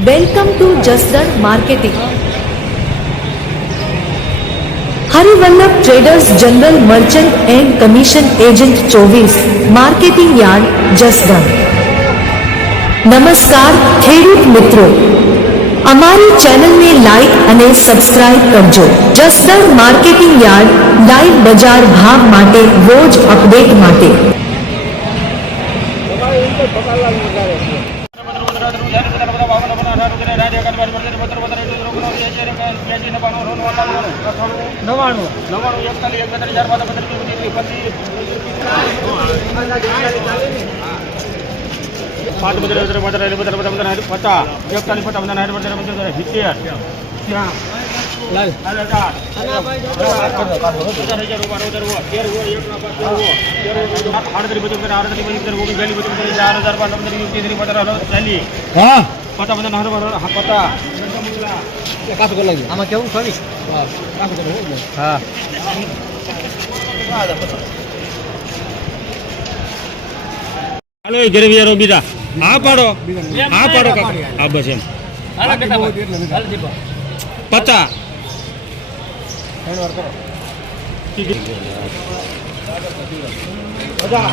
welcome to Jasdan marketing Harivallabh traders general merchant and commission agent ચોવીસ marketing yard Jasdan નમસ્કાર ખેડૂત મિત્રો અમારી ચેનલને લાઈક અને સબસ્ક્રાઇબ કરજો જસદણ માર્કેટિંગ યાર્ડ લાઈવ બજાર ભાવ માટે રોજ અપડેટ માટે નવાણું નવાણું એકતાલીસ એકતાલીસ ચાર પાંચ પચીસ પચીસ પાંચ બધા બધા બધા બધા બધા બધા પચાસ એકતાલીસ પચાસ બધા સાઠ બધા બધા સિત્તેર ત્યાં હાલે ચાર. પચાસ હજાર ઉભા રહો, ઉભા રહો. તેર હોય, એક ના પાંચ, તેર હોય. તેર હોય, આડત્રીસ પચીસ પચાસ, આડત્રીસ પચીસ પચાસ, ઓગણીસ, ચાલીસ પચીસ પચાસ, ચાર હજાર પાંચ, પંદર, વીસ, ત્રીસ, પચાસ, હાલો, ચાલીસ. কটা বাজে নহর বড় কটা কাজ করে লাগবে আমার কেউ খাবি হ্যাঁ હાલો એ ઘરે વિચારો બીજા. હા પાડો. હા પાડો કાકા. હા બસ એમ. પચાસ. પચાસ.